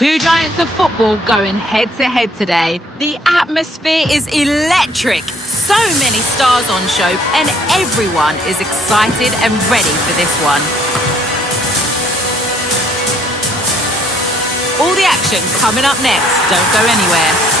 Two giants of football going head to head today. The atmosphere is electric. So many stars on show and everyone is excited and ready for this one. All the action coming up next. Don't go anywhere.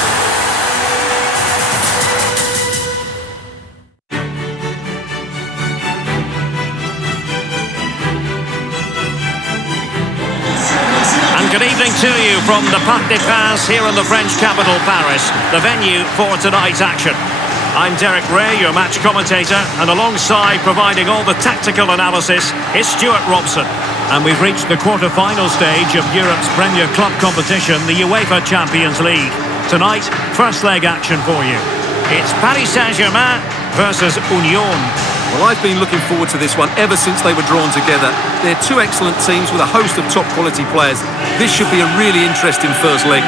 Good evening to you from the Parc des Princes here in the French capital, Paris, the venue for tonight's action. I'm Derek Ray, your match commentator, and alongside providing all the tactical analysis is Stuart Robson. And we've reached the quarter-final stage of Europe's Premier Club competition, the UEFA Champions League. Tonight, first leg action for you. It's Paris Saint-Germain versus Union. Well, I've been looking forward to this one ever since they were drawn together. They're two excellent teams with a host of top-quality players. This should be a really interesting first leg.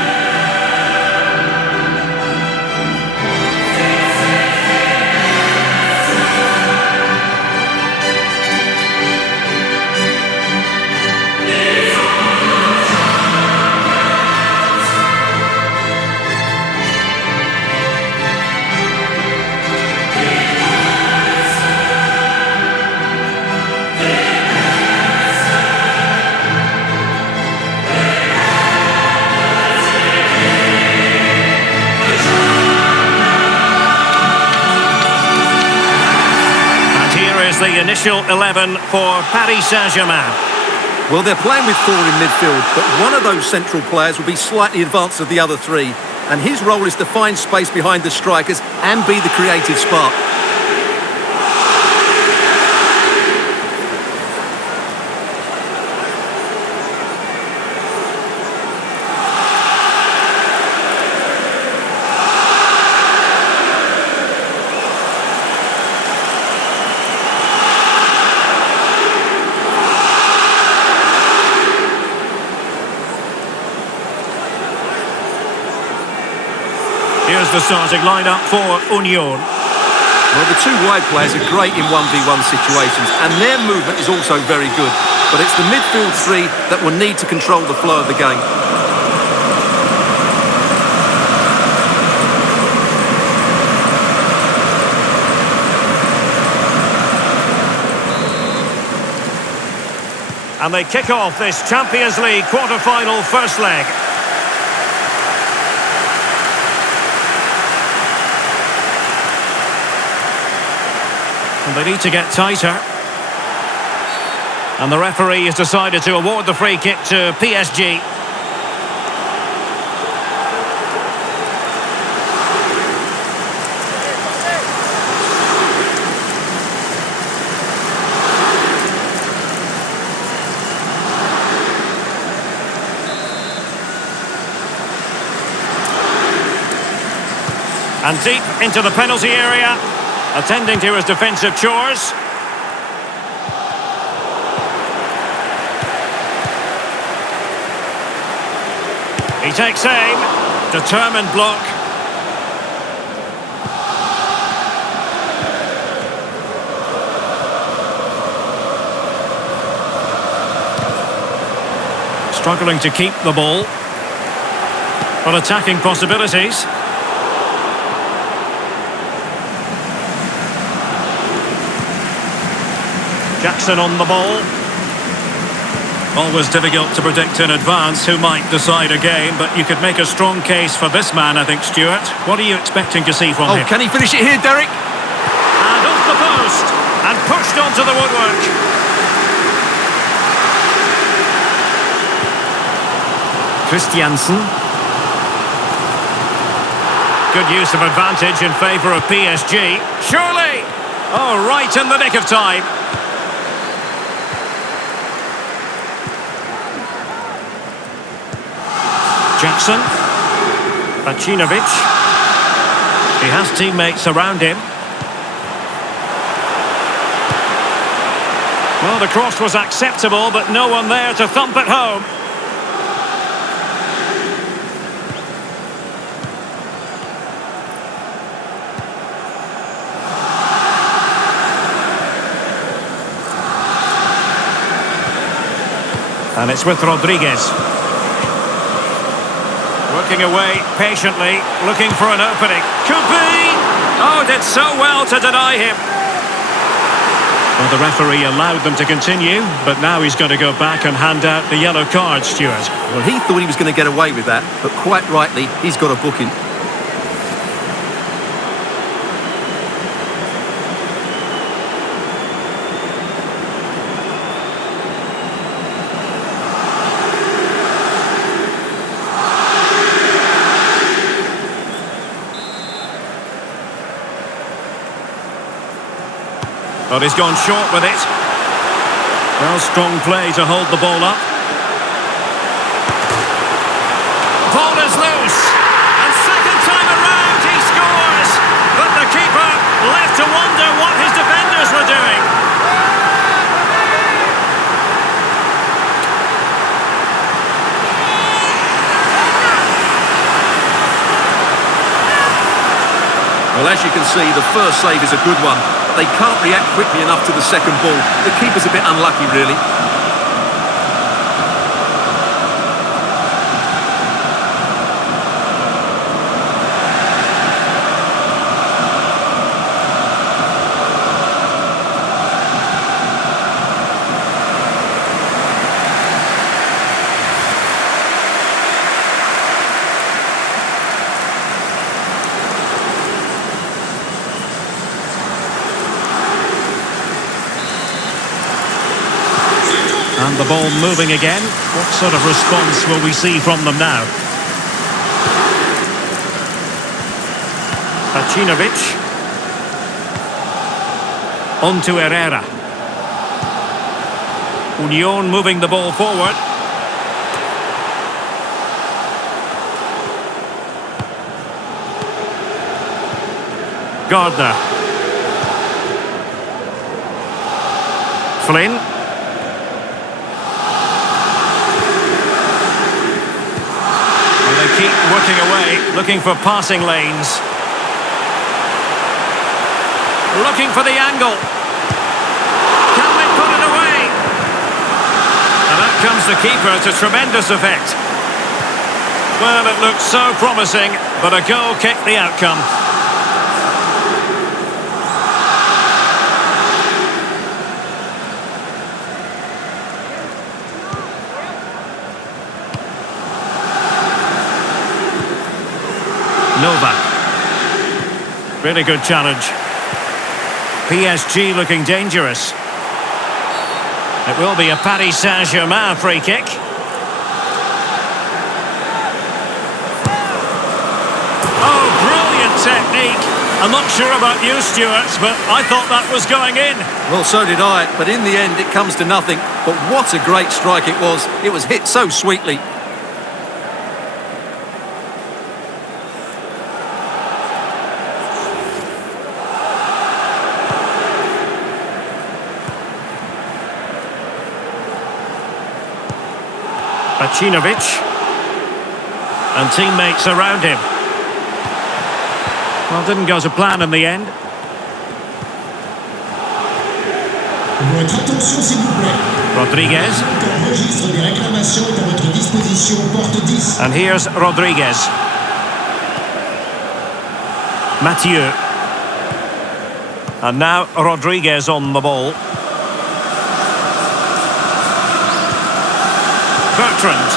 The initial 11 for Paris Saint-Germain. Well, they're playing with four in midfield, but one of those central players will be slightly advanced of the other three, and his role is to find space behind the strikers and be the creative spark. Here's the starting lineup for Union. Well, the two wide players are great in 1v1 situations, and their movement is also very good. But it's the midfield three that will need to control the flow of the game. And they kick off this Champions League quarter-final first leg. And they need to get tighter. And the referee has decided to award the free kick to PSG. And deep into the penalty area, attending to his defensive chores. He takes aim, determined block. Struggling to keep the ball, but attacking possibilities. Jackson on the ball. Always difficult to predict in advance who might decide a game, but you could make a strong case for this man, I think, Stuart. What are you expecting to see from him? Can he finish it here, Derek? And off the post, and pushed onto the woodwork. Christiansen. Good use of advantage in favour of PSG. Surely! Oh, right in the nick of time. Jackson, Bacinovic. He has teammates around him. Well, the cross was acceptable, but no one there to thump it home. And it's with Rodriguez. working away patiently, looking for an opening. Could be! Oh, did so well to deny him. Well, the referee allowed them to continue, but now he's going to go back and hand out the yellow card, Stuart. Well, he thought he was going to get away with that, but quite rightly, he's got a booking. But he's gone short with it. Well, strong play to hold the ball up. Ball is loose. And second time around he scores. But the keeper left to wonder what his defenders were doing. Well, as you can see, the first save is a good one. They can't react quickly enough to the second ball. The keeper's a bit unlucky, really. And the ball moving again. What sort of response will we see from them now? Pacinovic. On to Herrera. Union moving the ball forward. Gardner. Flynn. Keep working away, looking for passing lanes. Looking for the angle. Can they put it away? And out comes the keeper to tremendous effect. Well, it looked so promising, but a goal kicked the outcome. Novak. Really good challenge. PSG looking dangerous. It will be a Paris Saint-Germain free kick. Oh, brilliant technique. I'm not sure about you, Stuart, but I thought that was going in. Well, so did I, but in the end it comes to nothing. But what a great strike it was. It was hit so sweetly. Pacinovic. And teammates around him. Well, didn't go to plan in the end. Votre attention, s'il vous plaît. Rodriguez. Le registre des réclamations est à votre disposition, porte 10. And here's Rodriguez. Mathieu. And now Rodriguez on the ball. Bertrand.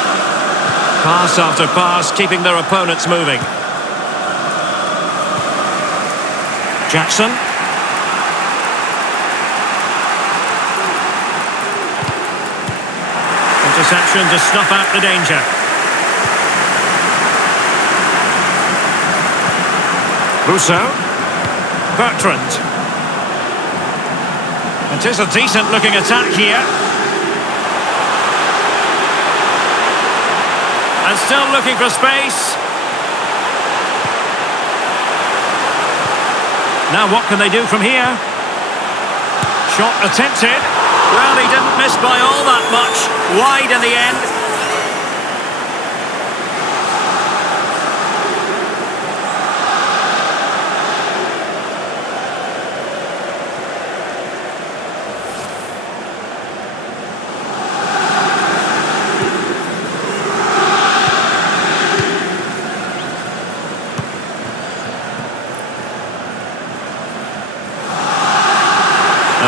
Pass after pass, keeping their opponents moving. Jackson. Interception to snuff out the danger. Russo. Bertrand. It is a decent looking attack here. And still looking for space. Now what can they do from here? Shot attempted. Well, he didn't miss by all that much. Wide in the end.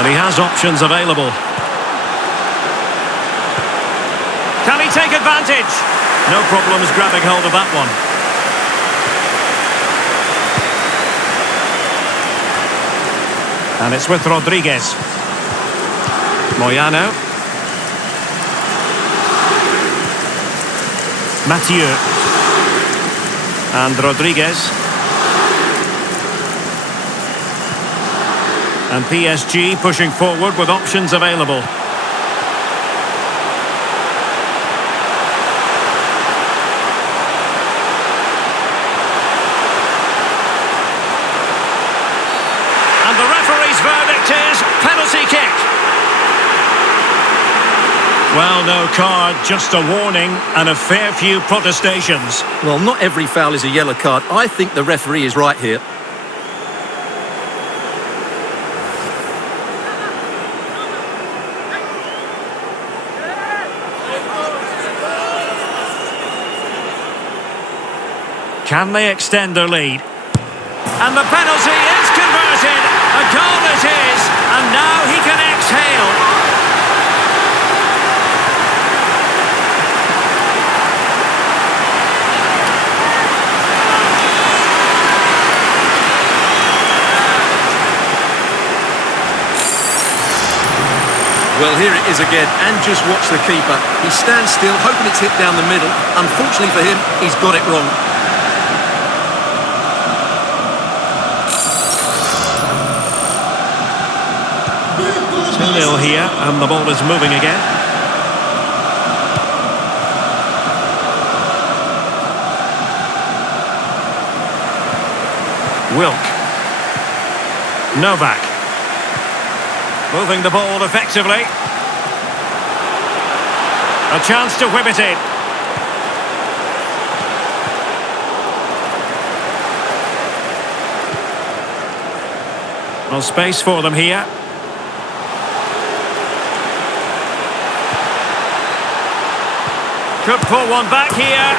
he has options available. Can he take advantage? No problems grabbing hold of that one. And it's with Rodriguez. Moyano. Mathieu. And Rodriguez. And PSG pushing forward with options available. And the referee's verdict is penalty kick. Well, no card, just a warning and a fair few protestations. Well, not every foul is a yellow card. I think the referee is right here. Can they extend their lead? And the penalty is converted. A goal it is. And now he can exhale. Well, here it is again, and just watch the keeper. He stands still, hoping it's hit down the middle. Unfortunately for him, he's got it wrong. 2-0 here, and the ball is moving again. Wilk. Novak. Moving the ball effectively. A chance to whip it in. Well, space for them here. Could pull one back here.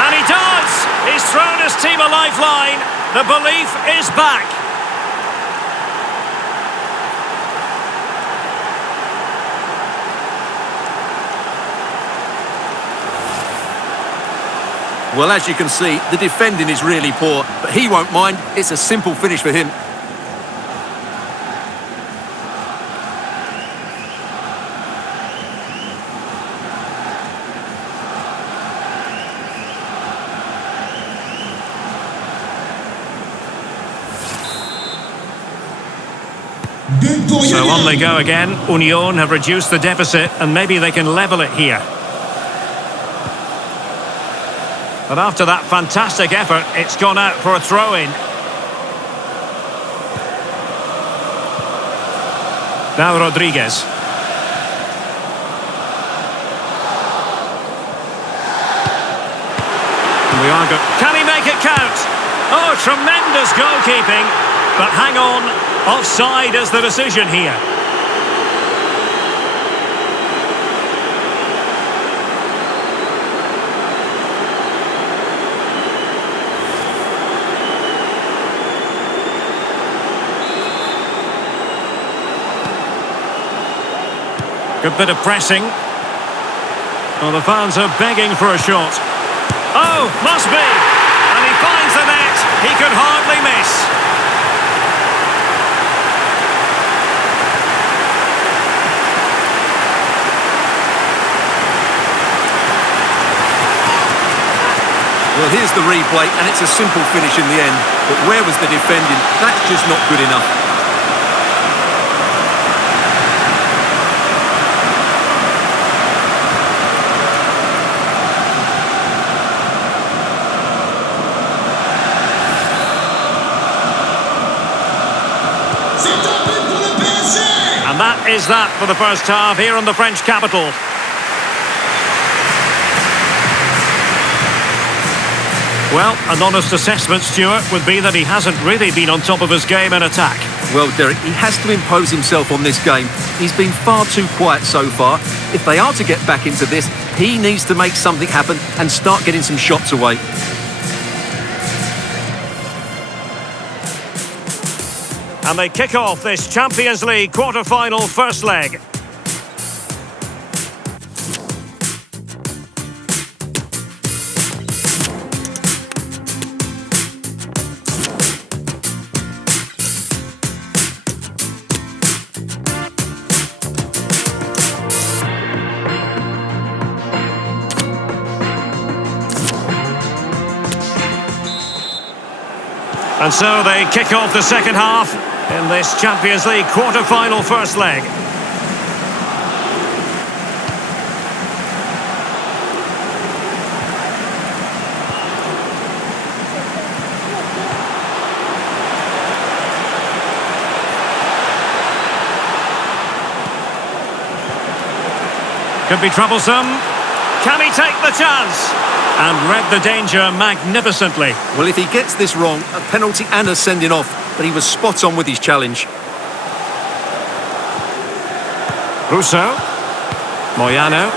And he does! He's thrown his team a lifeline. The belief is back. Well, as you can see, the defending is really poor, but he won't mind. It's a simple finish for him. So on they go again. Union have reduced the deficit, and maybe they can level it here. But after that fantastic effort, it's gone out for a throw-in. Now Rodriguez. Can he make it count? Oh, tremendous goalkeeping. But hang on, offside is the decision here. Good bit of pressing. Well, the fans are begging for a shot. Oh, must be! And he finds the net. He could hardly miss. Well, here's the replay, and it's a simple finish in the end. But where was the defending? That's just not good enough. And that is that for the first half here in the French capital. Well, an honest assessment, Stuart, would be that he hasn't really been on top of his game in attack. Well, Derek, he has to impose himself on this game. He's been far too quiet so far. If they are to get back into this, he needs to make something happen and start getting some shots away. And they kick off this Champions League quarter-final first leg. And so they kick off the second half in this Champions League quarter-final first leg. Could be troublesome. Can he take the chance? And read the danger magnificently. Well, if he gets this wrong, a penalty and a sending off, but he was spot on with his challenge. Rousseau. Moyano.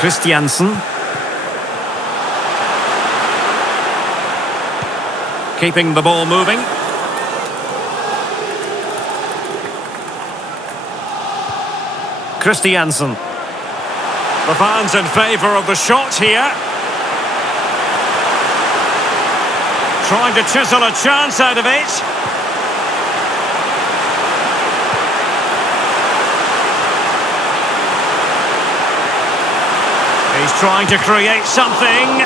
Christiansen. Keeping the ball moving. Christiansen. The fans in favour of the shot here. Trying to chisel a chance out of it. He's trying to create something.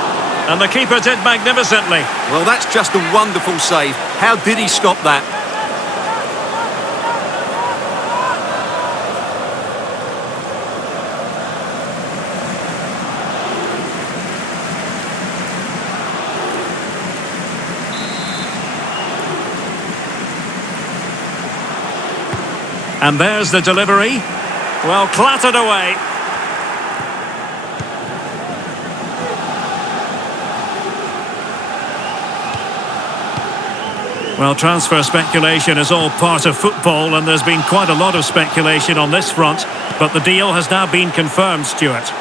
And the keeper did magnificently. Well, that's just a wonderful save. How did he stop that? And there's the delivery. Well, clattered away. Well, transfer speculation is all part of football, and there's been quite a lot of speculation on this front, but the deal has now been confirmed, Stuart.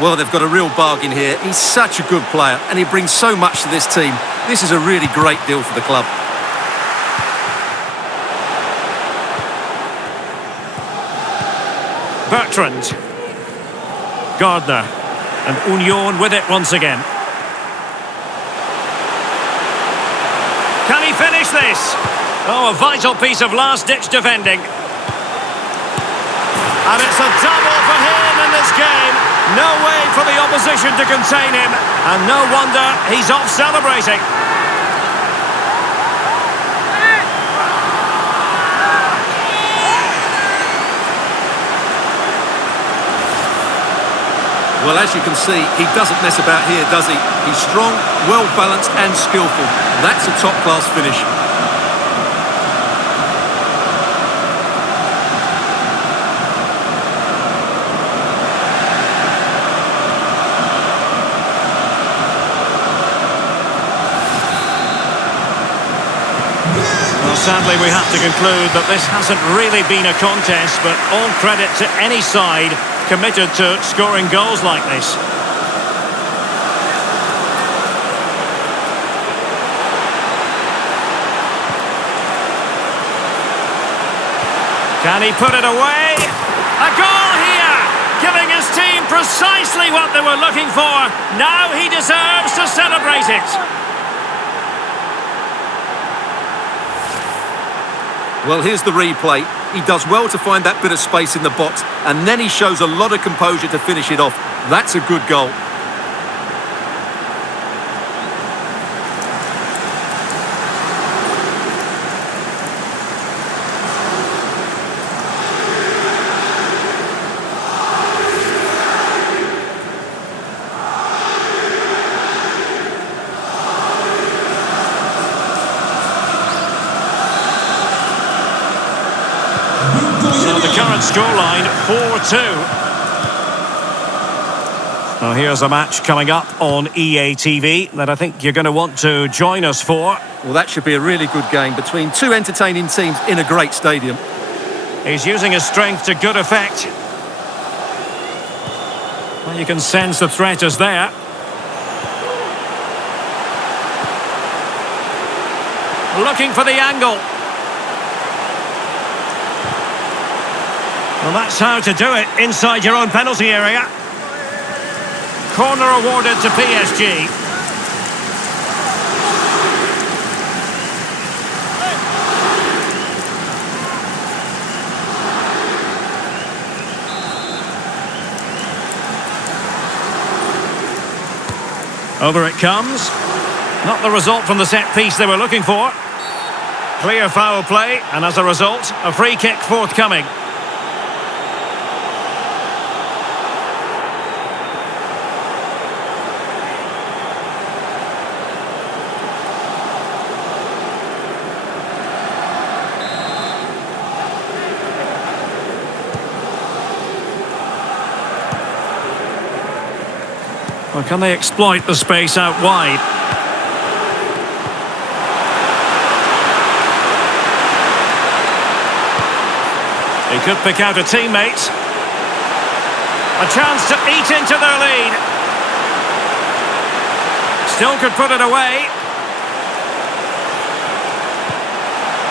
Well, they've got a real bargain here. He's such a good player, and he brings so much to this team. This is a really great deal for the club. Bertrand. Gardner. And Union with it once again. Can he finish this? Oh, a vital piece of last-ditch defending. And it's a double for him in this game. No way for the opposition to contain him. And no wonder he's off celebrating. Well, as you can see, he doesn't mess about here, does he? He's strong, well-balanced and skillful. That's a top-class finish. Well, sadly, we have to conclude that this hasn't really been a contest, but all credit to any side committed to scoring goals like this. Can he put it away? A goal here! Giving his team precisely what they were looking for. Now he deserves to celebrate it. Well, here's the replay. He does well to find that bit of space in the box, and then he shows a lot of composure to finish it off. That's a good goal. Current scoreline 4-2. Now here's a match coming up on EA TV that I think you're going to want to join us for. Well, that should be a really good game between two entertaining teams in a great stadium. He's using his strength to good effect. Well, you can sense the threat is there. Looking for the angle. Well, that's how to do it inside your own penalty area. Corner awarded to PSG. Over it comes. Not the result from the set piece they were looking for. Clear foul play, and as a result, a free kick forthcoming. Well, can they exploit the space out wide? He could pick out a teammate. A chance to eat into their lead. Still could put it away.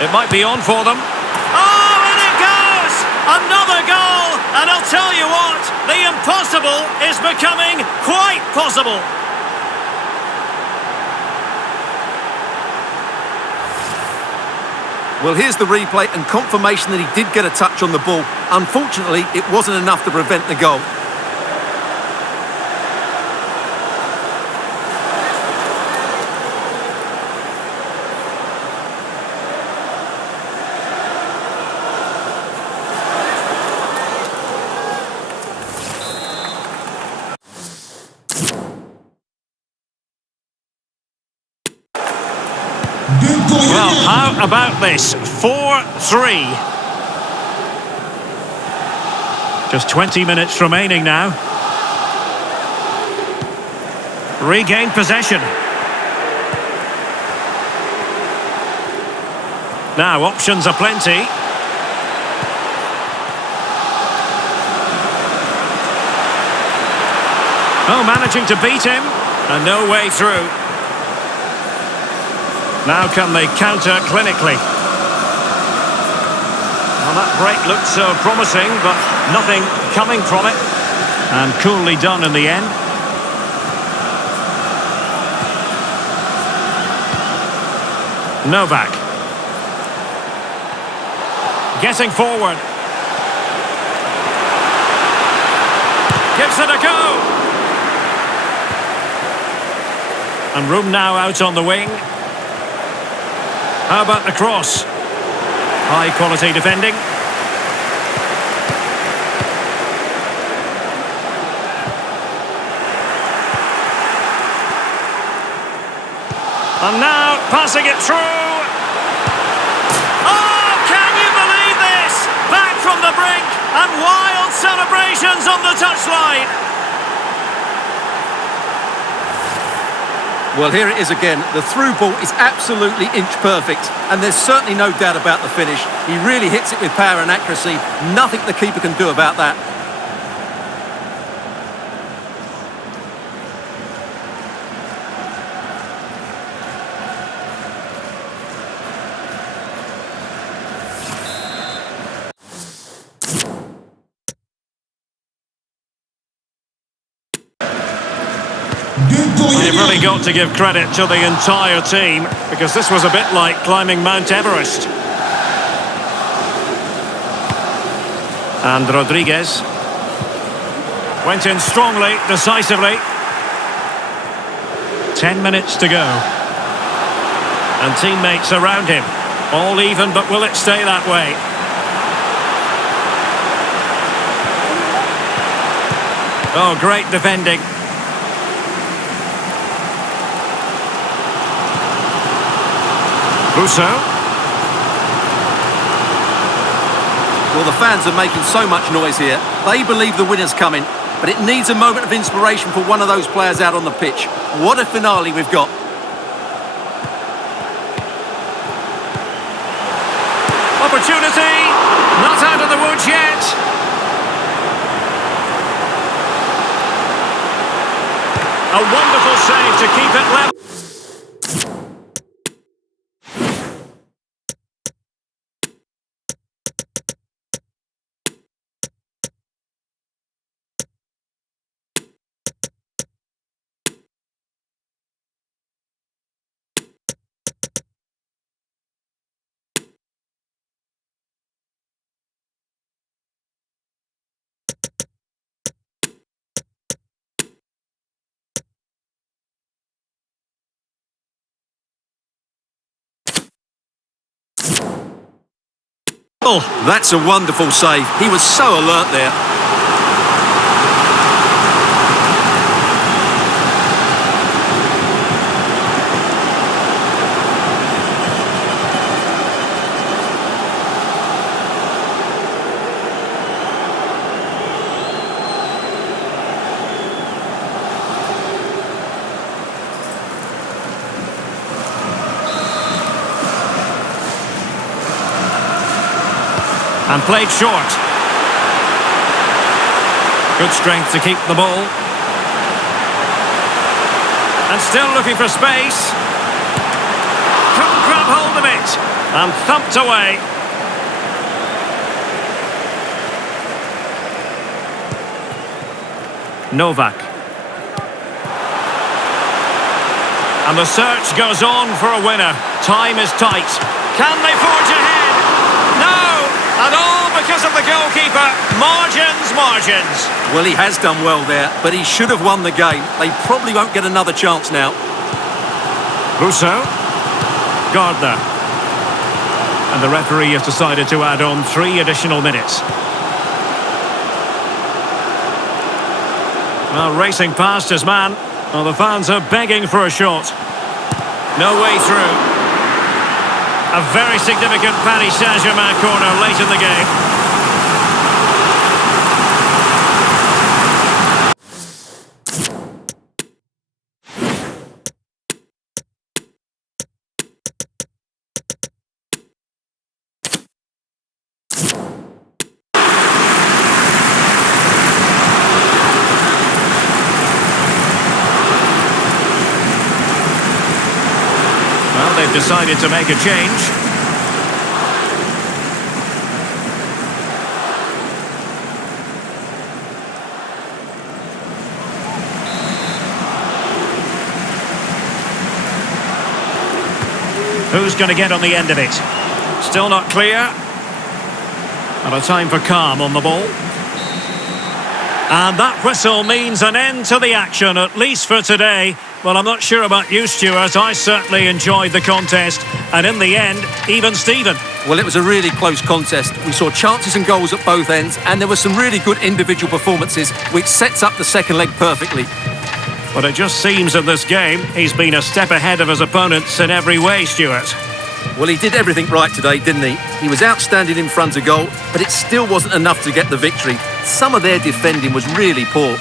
It might be on for them. Oh, and it goes! Another goal! And I'll tell you what, the impossible is becoming quite possible. Well, here's the replay and confirmation that he did get a touch on the ball. Unfortunately, it wasn't enough to prevent the goal. Well, how about this? 4-3. Just 20 minutes remaining now. Regain possession. Now, options are plenty. Oh, managing to beat him. And no way through. Now can they counter clinically? Well, that break looked so promising, but nothing coming from it. And coolly done in the end. Novak. Getting forward. Gives it a go. And room now out on the wing. How about the cross? High quality defending. And now passing it through. Oh, can you believe this? Back from the brink and wild celebrations on the touchline. Well, here it is again. The through ball is absolutely inch perfect, and there's certainly no doubt about the finish. He really hits it with power and accuracy. Nothing the keeper can do about that. You've really got to give credit to the entire team, because this was a bit like climbing Mount Everest. And Rodriguez went in strongly, decisively. 10 minutes to go. And teammates around him. All even, but will it stay that way? Oh, great defending. Russo. Well, the fans are making so much noise here. They believe the winner's coming, but it needs a moment of inspiration for one of those players out on the pitch. What a finale we've got. Opportunity. Not out of the woods yet. A wonderful save to keep it level. Oh, that's a wonderful save. He was so alert there. And played short. Good strength to keep the ball. And still looking for space. Couldn't grab hold of it. And thumped away. Novak. And the search goes on for a winner. Time is tight. Can they forge ahead? No! And all because of the goalkeeper. Margins. Well, he has done well there, but he should have won the game. They probably won't get another chance now. Rousseau. Gardner. And the referee has decided to add on 3 additional minutes. Well, racing past his man. Well, the fans are begging for a shot. No way through. A very significant Paris Saint-Germain corner late in the game. Well, they've decided to make a change. Who's going to get on the end of it? Still not clear. And a time for calm on the ball. And that whistle means an end to the action, at least for today. Well, I'm not sure about you, Stuart. I certainly enjoyed the contest. And in the end, even Steven. Well, it was a really close contest. We saw chances and goals at both ends, and there were some really good individual performances, which sets up the second leg perfectly. But it just seems in this game, he's been a step ahead of his opponents in every way, Stuart. Well, he did everything right today, didn't he? He was outstanding in front of goal, but it still wasn't enough to get the victory. Some of their defending was really poor.